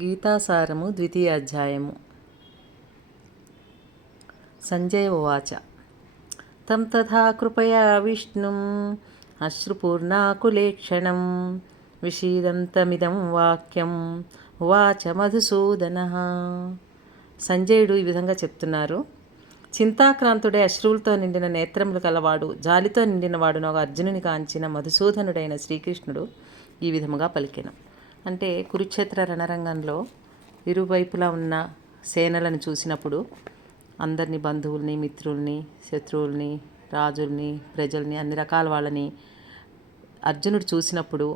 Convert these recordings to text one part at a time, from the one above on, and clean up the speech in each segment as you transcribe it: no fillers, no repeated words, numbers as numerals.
గీతాసారము ద్వితీయాధ్యాయము. సంజయ ఉవాచ తం తథా కృపయా విష్ణుం అశ్రుపూర్ణాకులేక్షణం విషీదంతమిదం వాక్యం ఉవాచ మధుసూదనః. సంజయుడు ఈ విధంగా చెప్తున్నారు. చింతాక్రాంతుడే అశ్రువులతో నిండిన నేత్రములు కలవాడు, జాలితో నిండినవాడును అర్జునుని కాంచిన మధుసూదనుడైన శ్రీకృష్ణుడు ఈ విధముగా పలికెను. అంటే కురుక్షేత్ర రణరంగంలో ఇరువైపులా ఉన్న సేనలను చూసినప్పుడు అందరినీ, బంధువుల్ని, మిత్రుల్ని, శత్రువుల్ని, రాజుల్ని, ప్రజల్ని, అన్ని రకాల వాళ్ళని అర్జునుడు చూసినప్పుడు,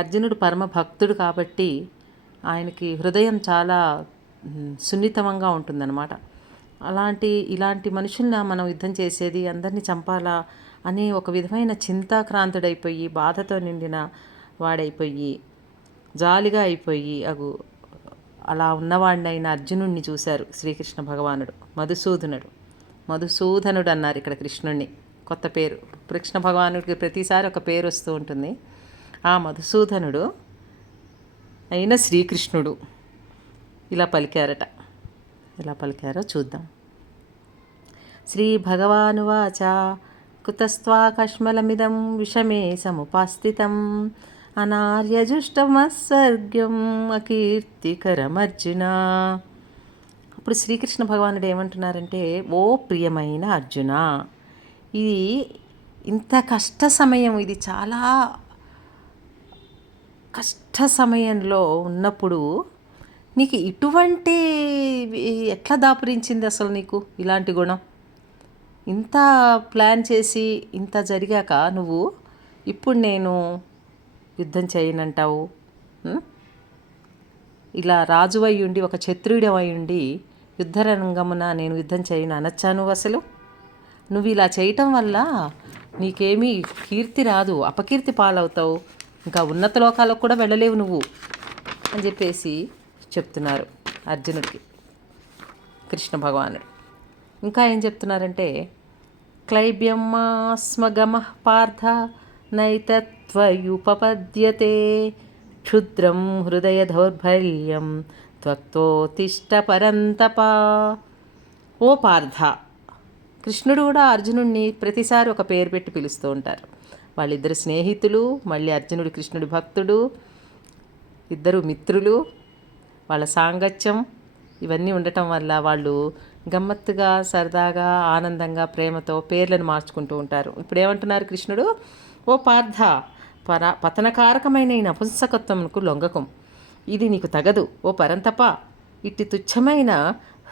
అర్జునుడు పరమ భక్తుడు కాబట్టి ఆయనకి హృదయం చాలా సున్నితంగా ఉంటుందన్నమాట. ఇలాంటి మనుషుల్ని మనం యుద్ధం చేసేది, అందరినీ చంపాలా అనే ఒక విధమైన చింతాక్రాంతుడైపోయి, బాధతో నిండిన వాడైపోయి, జాలిగా అయిపోయి అలా ఉన్నవాడినైన అర్జునుడిని చూశారు శ్రీకృష్ణ భగవానుడు. మధుసూదనుడు అన్నారు ఇక్కడ కృష్ణుడిని. కొత్త పేరు కృష్ణ భగవానుడికి ప్రతిసారి ఒక పేరు వస్తూ ఉంటుంది. ఆ మధుసూదనుడు అయిన శ్రీకృష్ణుడు ఇలా పలికారట. ఎలా పలికారో చూద్దాం. శ్రీ భగవానువాచ కుతస్త్వాకష్మలమిదం విషమే సముపాస్థితం అనార్యజుష్టమస్సర్గ్యం అకీర్తికరమర్జున. అప్పుడు శ్రీకృష్ణ భగవానుడు ఏమంటున్నారంటే, ఓ ప్రియమైన అర్జున, ఇది ఇంత కష్ట సమయం, ఇది చాలా కష్ట సమయంలో ఉన్నప్పుడు నీకు ఇటువంటి ఎట్లా దాపురించింది అసలు నీకు ఇలాంటి గుణం? ఇంత ప్లాన్ చేసి ఇంత జరిగాక నువ్వు ఇప్పుడు నేను యుద్ధం చేయనంటావు? ఇలా రాజువై ఉండి, ఒక క్షత్రియుడవై ఉండి యుద్ధరంగమున నేను యుద్ధం చేయను అనొచ్చా నువ్వు? అసలు నువ్వు ఇలా చేయటం వల్ల నీకేమీ కీర్తి రాదు, అపకీర్తి పాలవుతావు, ఇంకా ఉన్నత లోకాలకు కూడా వెళ్ళలేవు నువ్వు అని చెప్పేసి చెప్తున్నారు అర్జునుడికి కృష్ణ భగవానుడు. ఇంకా ఏం చెప్తున్నారంటే, క్లైబ్యమాస్మగమ పార్థ నైతత్వయుపపద్యతే క్షుద్రం హృదయ దౌర్బల్యం త్వక్తోతిష్ట పరంతప. ఓ పార్థ, కృష్ణుడు కూడా అర్జునుడిని ప్రతిసారి ఒక పేరు పెట్టి పిలుస్తూ ఉంటారు. వాళ్ళిద్దరు స్నేహితులు, మళ్ళీ అర్జునుడు కృష్ణుడి భక్తుడు, ఇద్దరు మిత్రులు. వాళ్ళ సాంగత్యం ఇవన్నీ ఉండటం వల్ల వాళ్ళు గమ్మత్తుగా, సరదాగా, ఆనందంగా, ప్రేమతో పేర్లను మార్చుకుంటూ ఉంటారు. ఇప్పుడు ఏమంటున్నారు కృష్ణుడు? ఓ పార్థ, పతనకారకమైన ఈ నపుంసకత్వమునకు లొంగకం, ఇది నీకు తగదు. ఓ పరంతప, ఇట్టి తుచ్చమైన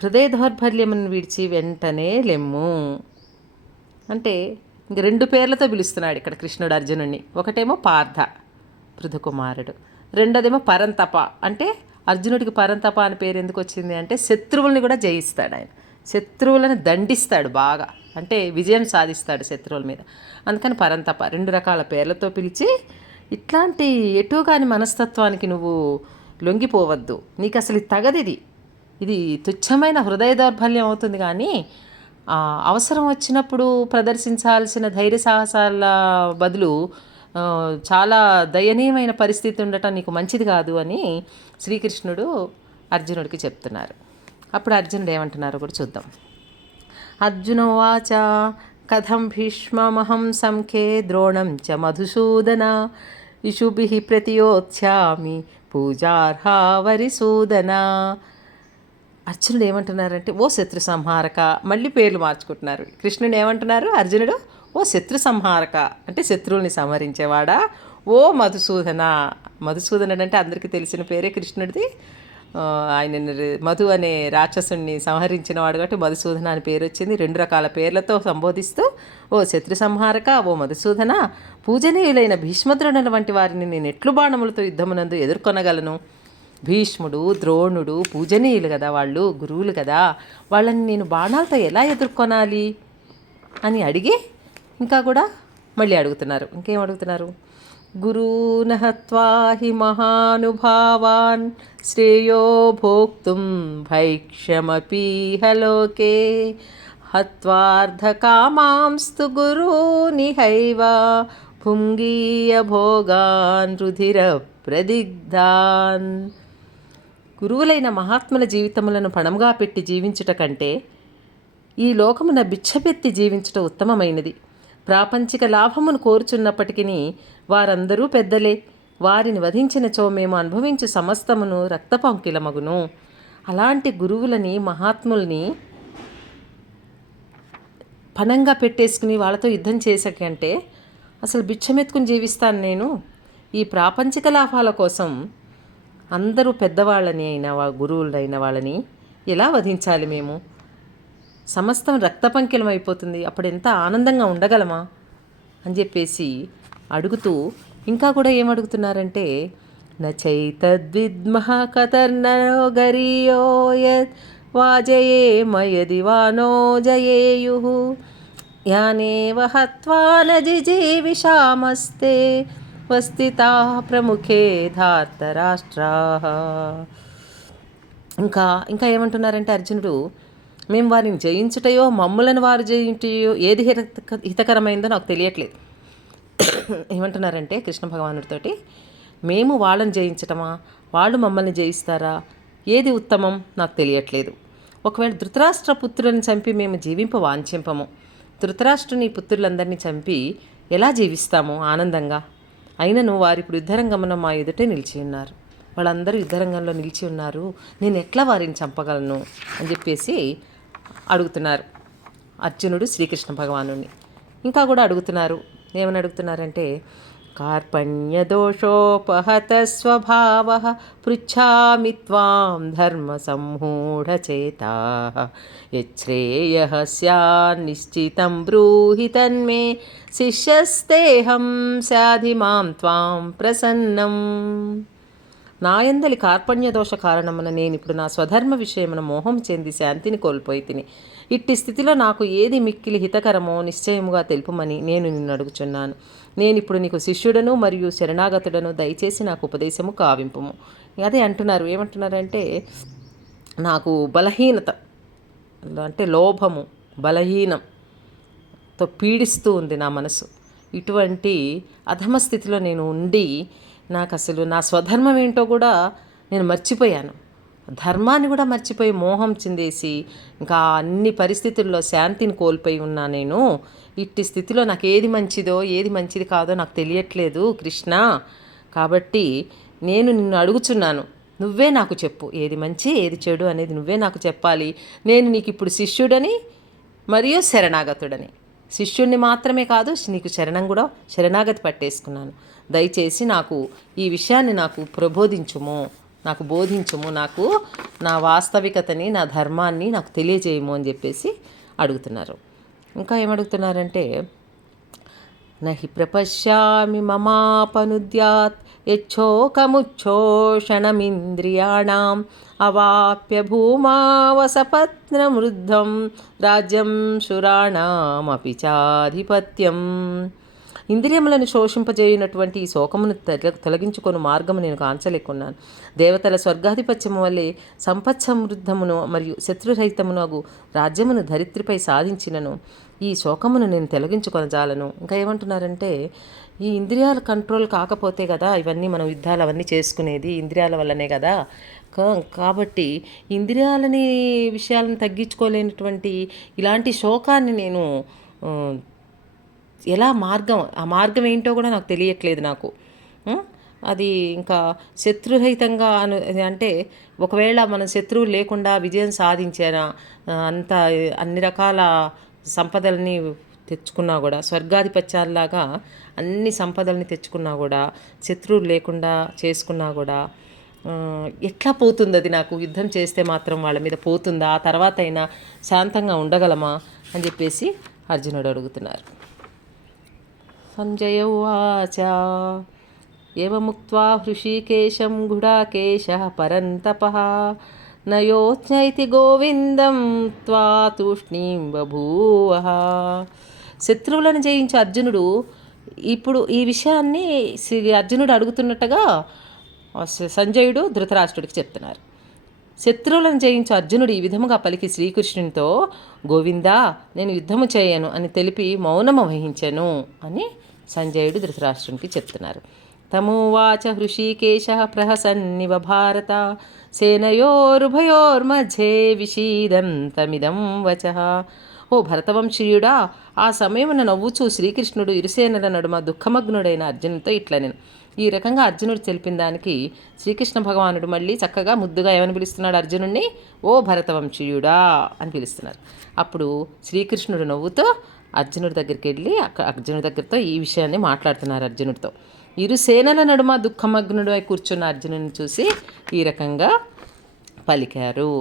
హృదయ దౌర్బల్యమును విడిచి వెంటనే లెమ్ము. అంటే ఇంక రెండు పేర్లతో పిలుస్తున్నాడు ఇక్కడ కృష్ణుడు అర్జునుడిని. ఒకటేమో పార్థ, పృథుకుమారుడు. రెండోదేమో పరంతప. అంటే అర్జునుడికి పరంతప అని పేరు ఎందుకు వచ్చింది అంటే, శత్రువుల్ని కూడా జయిస్తాడు ఆయన, శత్రువులను దండిస్తాడు బాగా, అంటే విజయం సాధిస్తాడు శత్రువుల మీద. అందుకని పరంతప. రెండు రకాల పేర్లతో పిలిచి, ఇట్లాంటి ఎటు కాని మనస్తత్వానికి నువ్వు లొంగిపోవద్దు, నీకు అసలు తగదిది, ఇది తుచ్చమైన హృదయ దౌర్బల్యం అవుతుంది. కానీ అవసరం వచ్చినప్పుడు ప్రదర్శించాల్సిన ధైర్య సాహసాల బదులు చాలా దయనీయమైన పరిస్థితి ఉండటం నీకు మంచిది కాదు అని శ్రీకృష్ణుడు అర్జునుడికి చెప్తున్నారు. అప్పుడు అర్జునుడు ఏమంటున్నారో కూడా చూద్దాం. అర్జునోవాచ కథం భీష్మమహం సంఖ్యే ద్రోణం చ మధుసూదన ఇషుభిః ప్రతియోత్స్యామి పూజార్హా వరిసూదన. అర్జునుడు ఏమంటున్నారంటే, ఓ శత్రు సంహారక. మళ్ళీ పేర్లు మార్చుకుంటున్నారు. కృష్ణుడు ఏమంటున్నారు? అర్జునుడు ఓ శత్రు సంహారక అంటే శత్రువుల్ని సంహరించేవాడా. ఓ మధుసూదనుడు అంటే అందరికీ తెలిసిన పేరే కృష్ణుడిది. ఆయన మధు అనే రాక్షసుని సంహరించిన వాడు కాబట్టి మధుసూదన అని పేరు వచ్చింది. రెండు రకాల పేర్లతో సంబోధిస్తూ, ఓ శత్రు సంహారక, ఓ మధుసూదన, పూజనీయులైన భీష్మద్రోణుల వంటి వారిని నేను ఎట్లు బాణములతో యుద్ధమునందు ఎదుర్కొనగలను? భీష్ముడు, ద్రోణుడు పూజనీయులు కదా, వాళ్ళు గురువులు కదా, వాళ్ళని నేను బాణాలతో ఎలా ఎదుర్కొనాలి అని అడిగి ఇంకా కూడా మళ్ళీ అడుగుతున్నారు. ఇంకేం అడుగుతున్నారు? గురూన్ హత్వా హి మహానుభావాన్ శ్రేయో భోక్తుం భైక్ష్యమపీహ లోకే హత్వార్ధకామాంస్తు గురూనిహైవ భుంగీయ భోగాన్ రుధిర ప్రదిగ్ధాన్. గురువులైన మహాత్ముల జీవితములను పణంగా పెట్టి జీవించుట కంటే ఈ లోకమున బిచ్చపెత్తి జీవించుట ఉత్తమమైనది. ప్రాపంచిక లాభమును కోరుచున్నప్పటికీ వారందరూ పెద్దలే. వారిని వధించినచో మేము అనుభవించు సమస్తమును రక్తపంకిలమగును. అలాంటి గురువులని, మహాత్ముల్ని పణంగా పెట్టేసుకుని వాళ్ళతో యుద్ధం చేసాకంటే అసలు బిచ్చమెత్తుకుని జీవిస్తాను నేను. ఈ ప్రాపంచిక లాభాల కోసం అందరూ పెద్దవాళ్ళని అయిన గురువులైన వాళ్ళని ఎలా వధించాలి మేము? సమస్తం రక్తపంకిలం అయిపోతుంది. అప్పుడు ఎంత ఆనందంగా ఉండగలమా అని చెప్పేసి అడుగుతూ ఇంకా కూడా ఏమడుగుతున్నారంటే, నచైతద్విద్మః కతర్నో గరీయో యత్ వాజయేమయది వానో జయేయుః యానేవ హత్వా న జిజీవిషామస్తే వస్థితాః ప్రముఖే ధార్తరాష్ట్రాః. ఇంకా ఏమంటున్నారంటే అర్జునుడు, మేము వారిని జయించుటయో మమ్ములను వారు జయించుటయో ఏది హితకరమైందో నాకు తెలియట్లేదు. ఏమంటున్నారంటే కృష్ణ భగవానుడితోటి, మేము వాళ్ళని జయించటమా, వాళ్ళు మమ్మల్ని జయిస్తారా, ఏది ఉత్తమం నాకు తెలియట్లేదు. ఒకవేళ ధృతరాష్ట్ర పుత్రులను చంపి మేము జీవింప వాంఛింపము. ధృతరాష్ట్రుని పుత్రులందరినీ చంపి ఎలా జీవిస్తాము ఆనందంగా? అయినను వారిప్పుడు యుద్ధరంగమున మా ఎదుటే నిలిచి ఉన్నారు. వాళ్ళందరూ యుద్ధరంగంలో నిలిచి ఉన్నారు, నేను ఎట్లా వారిని చంపగలను అని చెప్పేసి అడుగుతున్నారు అర్జునుడు శ్రీకృష్ణ భగవానుడిని. ఇంకా కూడా అడుగుతున్నారు. ఏమని అడుగుతున్నారంటే, కార్పణ్యదోషోపహత స్వభావః పృచ్ఛామి త్వాం ధర్మ సంమూఢచేతాః యచ్ఛ్రేయః స్యాన్నిశ్చితం బ్రూహి తన్మే శిష్యస్తేహం సాధి మాం త్వాం ప్రసన్నం. నాయందలి కార్పణ్య దోష కారణమున నేనిప్పుడు నా స్వధర్మ విషయమున మోహం చెంది శాంతిని కోల్పోయి తిని. ఇట్టి స్థితిలో నాకు ఏది మిక్కిలి హితకరమో నిశ్చయముగా తెలుపమని నేను నిన్ను అడుగుచున్నాను. నేనిప్పుడు నీకు శిష్యుడను మరియు శరణాగతుడను, దయచేసి నాకు ఉపదేశము కావింపుము. అదే అంటున్నారు. ఏమంటున్నారంటే, నాకు బలహీనత అంటే లోభము, బలహీనంతో పీడిస్తూ ఉంది నా మనసు. ఇటువంటి అధమ స్థితిలో నేను ఉండి నాకు అసలు నా స్వధర్మం ఏంటో కూడా నేను మర్చిపోయాను. ధర్మాన్ని కూడా మర్చిపోయి మోహం చెందేసి ఇంకా అన్ని పరిస్థితుల్లో శాంతిని కోల్పోయి ఉన్నా నేను. ఇట్టి స్థితిలో నాకు ఏది మంచిదో ఏది మంచిది కాదో నాకు తెలియట్లేదు కృష్ణ. కాబట్టి నేను నిన్ను అడుగుచున్నాను, నువ్వే నాకు చెప్పు, ఏది మంచి ఏది చెడు అనేది నువ్వే నాకు చెప్పాలి. నేను నీకు ఇప్పుడు శిష్యుడని మరియు శరణాగతుడని, శిష్యుడిని మాత్రమే కాదు నీకు శరణాగతి పట్టేసుకున్నాను. దయచేసి నాకు ఈ విషయాన్ని నాకు ప్రబోధించుము, నాకు బోధించుము, నాకు నా వాస్తవికతని, నా ధర్మాన్ని నాకు తెలియజేయము అని చెప్పేసి అడుగుతున్నారు. ఇంకా ఏమడుగుతున్నారంటే, నహి ప్రపశ్యామి మమాపనుద్యాత్ యచ్చోకముచ్చోషణమింద్రియాణం అవాప్య భూమావసపత్నమృద్ధం రాజ్యం శురాణమపి చాధిపత్యం. ఇంద్రియములను శోషింపజేయునటువంటి ఈ శోకమును తొలగించుకొని మార్గము నేను కాంచలేకున్నాను. దేవతల స్వర్గాధిపత్యము వల్లే సంపత్ సమృద్ధమును మరియు శత్రురహితమునగు రాజ్యమును ధరిత్రిపై సాధించినను ఈ శోకమును నేను తొలగించుకొనజాలను. ఇంకా ఏమంటున్నారంటే, ఈ ఇంద్రియాల కంట్రోల్ కాకపోతే కదా ఇవన్నీ మనం యుద్ధాలు అవన్నీ చేసుకునేది, ఇంద్రియాల వల్లనే కదా. కాబట్టి ఇంద్రియాలని విషయాలను తగ్గించుకోలేనటువంటి ఇలాంటి శోకాన్ని నేను ఎలా ఆ మార్గం ఏంటో కూడా నాకు తెలియట్లేదు నాకు. అది ఇంకా శత్రురహితంగా అంటే ఒకవేళ మనం శత్రువు లేకుండా విజయం సాధించారా, అన్ని రకాల సంపదల్ని తెచ్చుకున్నా కూడా, స్వర్గాధిపత్యాల్లాగా అన్ని సంపదల్ని తెచ్చుకున్నా కూడా, శత్రువులు లేకుండా చేసుకున్నా కూడా ఎట్లా పోతుంది అది? నాకు యుద్ధం చేస్తే మాత్రం వాళ్ళ మీద పోతుందా? ఆ తర్వాత అయినా శాంతంగా ఉండగలమా అని చెప్పేసి అర్జునుడు అడుగుతున్నారు. సంజయ ఉవాచ ఏవముక్త్వా హృషీకేశం గుడాకేశః పరంతపః నయోజ్ఞైతి గోవిందం త్వా తూష్ణీం బభూవః. శత్రువులను జయించే అర్జునుడు ఇప్పుడు ఈ విషయాన్ని అర్జునుడు అడుగుతున్నట్టుగా సంజయుడు ధృతరాష్ట్రుడికి చెప్తున్నారు. శత్రువులను జయించే అర్జునుడు ఈ విధముగా పలికి శ్రీకృష్ణునితో, గోవిందా నేను యుద్ధము చేయను అని తెలిపి మౌనము వహించెను అని సంజయుడు ధృతరాష్ట్రునికి చెప్తున్నారు. తమువాచ హృషీకేశः ప్రహసన్నివ భారత సేనయోరుభయోర్మధ్యే విషీదంతమిదం వచః. ఓ భరతవంశీయుడా, ఆ సమయమున నవ్వుచూ శ్రీకృష్ణుడు ఇరుసేనల నడుమ దుఃఖమగ్నుడైన అర్జునుడితో ఇట్లా నేను ఈ రకంగా అర్జునుడు తెలిపిన దానికి శ్రీకృష్ణ భగవానుడు మళ్ళీ చక్కగా ముద్దుగా ఏమని పిలుస్తున్నాడు అర్జునుడిని? ఓ భరతవంశీయుడా అని పిలుస్తున్నారు. అప్పుడు శ్రీకృష్ణుడు నవ్వుతో అర్జునుడి దగ్గరికి వెళ్ళి అర్జునుడి దగ్గరతో ఈ విషయాన్ని మాట్లాడుతున్నారు. అర్జునుడితో ఇరు సేనల నడుమ దుఃఖమగ్నుడై కూర్చున్న అర్జునుడిని చూసి ఈ రకంగా పలికారు.